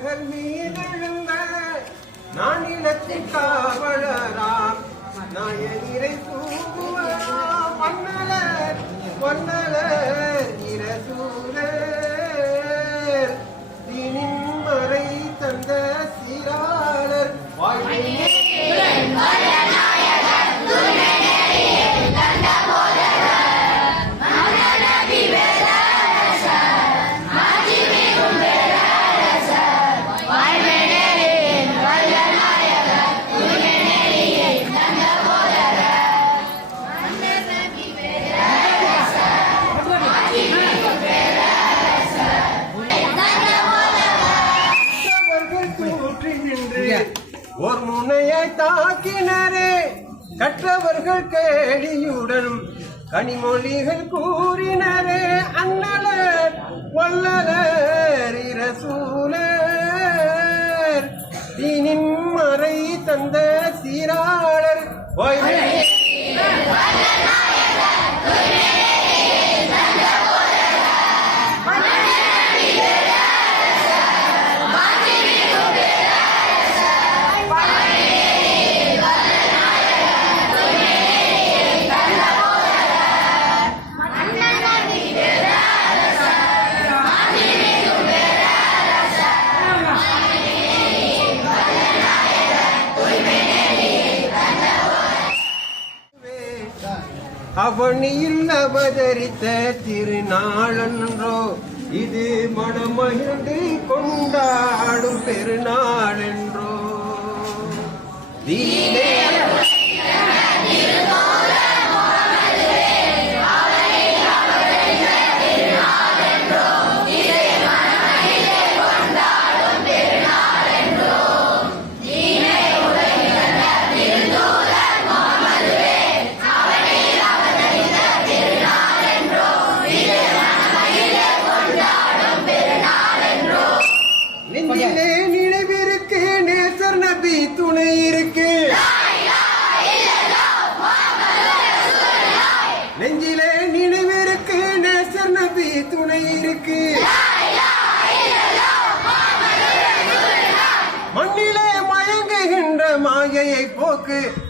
அழகர் மீதெழுந்த நானிலத்தின் காவலராம். நாயகிரை அவர்கள் கேடியுடன் கனிமொழிகள் கூறினரே அண்ணலர் வல்லலர் இரசூலர். தீனின் மறை தந்த சீராளர் ஓய்வே அவதரித்த திருநாளன்றோ இது மனமகிழ்ந்து கொண்டாடும் பெருநாளென்றோ. தீனே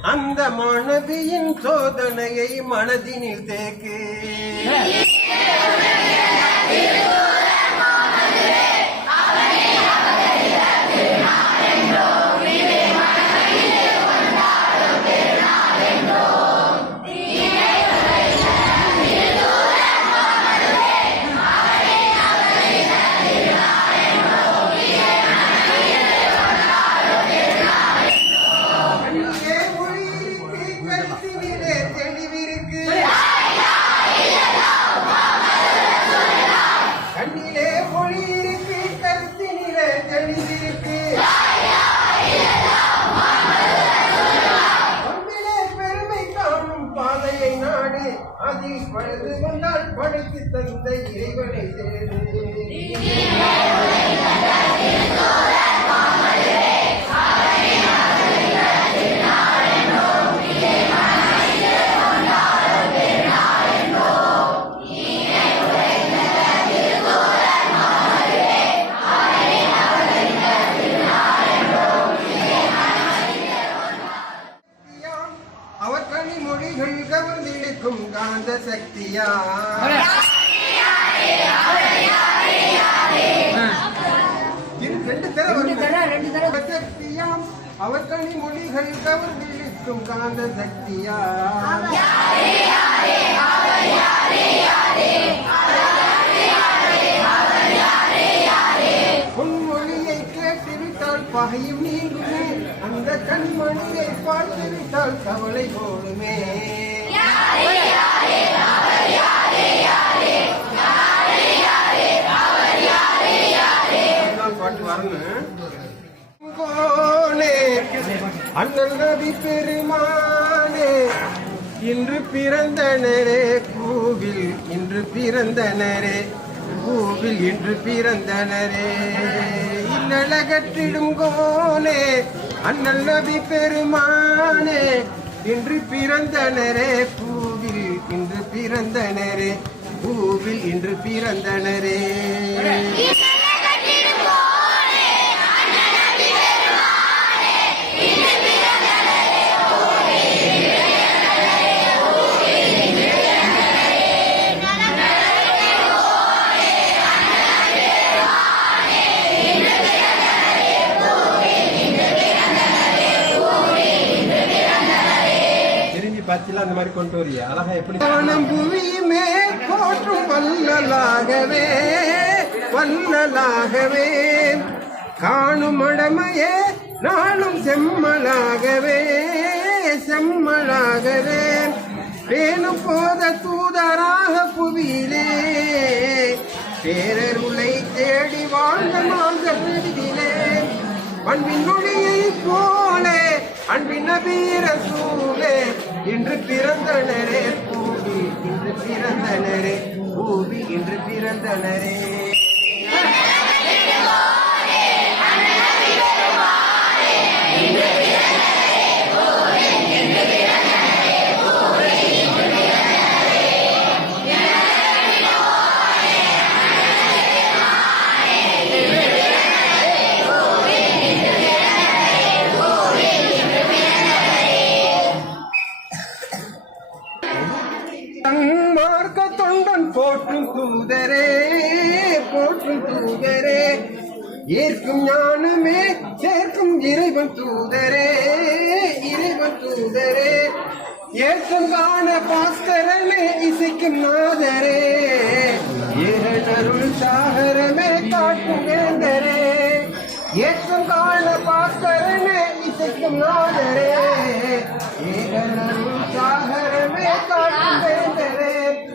அந்த மனதியின் சோதனையை மனதினில் தேக்கு. தந்த இறைவனை தேடு அவர் கனிமொழிகள் கவர்ந்திழுக்கும் காந்த சக்தியா? பொன்மொழியை கேட்டுவிட்டால் பகையும் நீங்குமே. அந்த கண்மணியை பார்த்துவிட்டால் கவலை போடுமே. பாட்டு வரணும். கோனே அண்ணல் நபி பெருமானே இன்று பிறந்தனரே கூவில் இன்று பிறந்தனரே பூவில் இன்று பிறந்தனரே. இன்னழகற்றிடும் கோனே அண்ணல் நபி பெருமானே இன்று பிறந்தனரே பூவில் இன்று பிறந்தனரே பூவில் இன்று பிறந்தனரே. பச்சில அந்த மாதிரி கொண்டு வரியா? அழகா எப்படி? வானம் புவியுமே போற்றும் வல்லலாகவே வல்லலாகவே காணும் அடமையே நாளும் செம்மலாகவே செம்மலாகவே. பேணும் போத தூதராக புவியிலே பேரருளை தேடி வாழ்ந்த நாங்கள் நெடுவிலே அன்பின் மொழியை போலே அன்பின் நபீர சூழே இன்று பிறந்தனரே பூவி இன்று பிறந்தனரே பூவி இன்று பிறந்தனரே. ஏற்கும் ஞானமே சேர்க்கும் இறைவன் தூதரே இறைவன் தூதரே. ஏற்றம் காண பாஸ்கரமே இசைக்கும் நாதரே. ஏழருள் சாகரமே காட்டும் வேந்தரே. ஏற்றம் காண பாஸ்கரமே இசைக்கும் நாதரே. ஏழருள் சாகரமே காட்டும் வேந்தரே.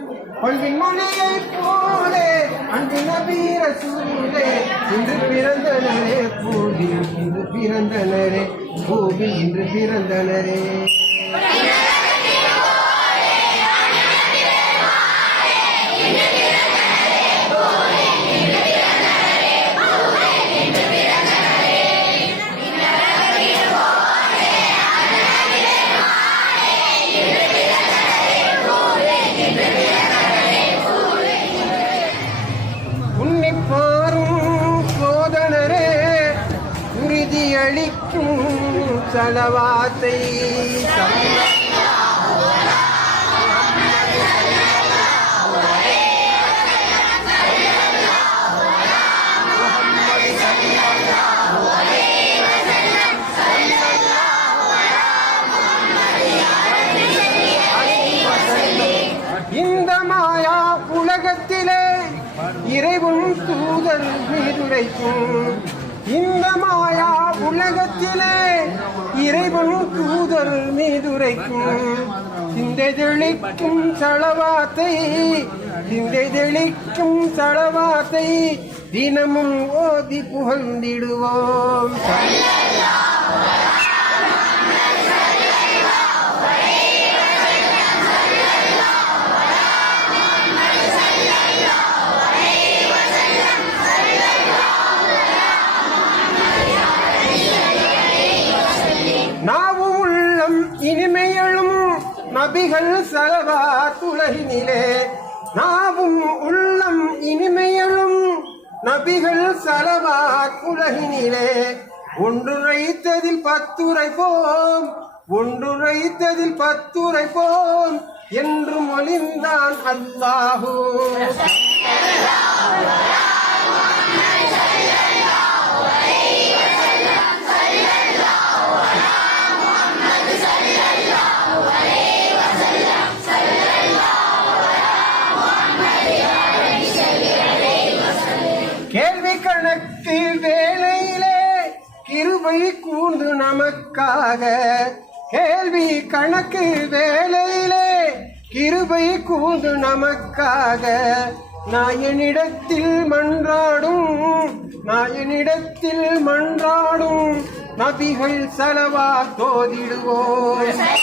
கொள்வின் மொழியை போலே அன்பின் நபீர சூழே இன்று பிறந்தனரே பூவில் இன்று பிறந்தனரே பூவில் இன்று பிறந்தனரே. செலவாத்தை இந்த மாயா உலகத்திலே இறைவன் தூதர் மீதுரைக்கும் இந்த மாயா உலகத்திலே இறைவன் தூதர் மீதுரைக்கும். சிந்தை தெளிக்கும் சளவாத்தை சிந்தை தெளிக்கும் சளவாத்தை தினமும் ஓதி புகழ்ந்திடுவோம். நபிகள் சலவா துலகினிலே நாவும் உள்ளம் இனிமையழும் நபிகள் சலவா குலகினிலே ஒன்றுரைத்ததில் பத்துரை போம் ஒன்றுரைத்ததில் பத்துரை போம் என்று மொழிந்தான் அல்லாஹூ. கிருபை கூர்ந்து நமக்காக. கேள்வி கணக்கு வேலையிலே கிருபை கூர்ந்து நமக்காக. நாயனிடத்தில் மன்றாடும் நாயனிடத்தில் மன்றாடும் நபிகள் செலவா தோதிடுவோம்.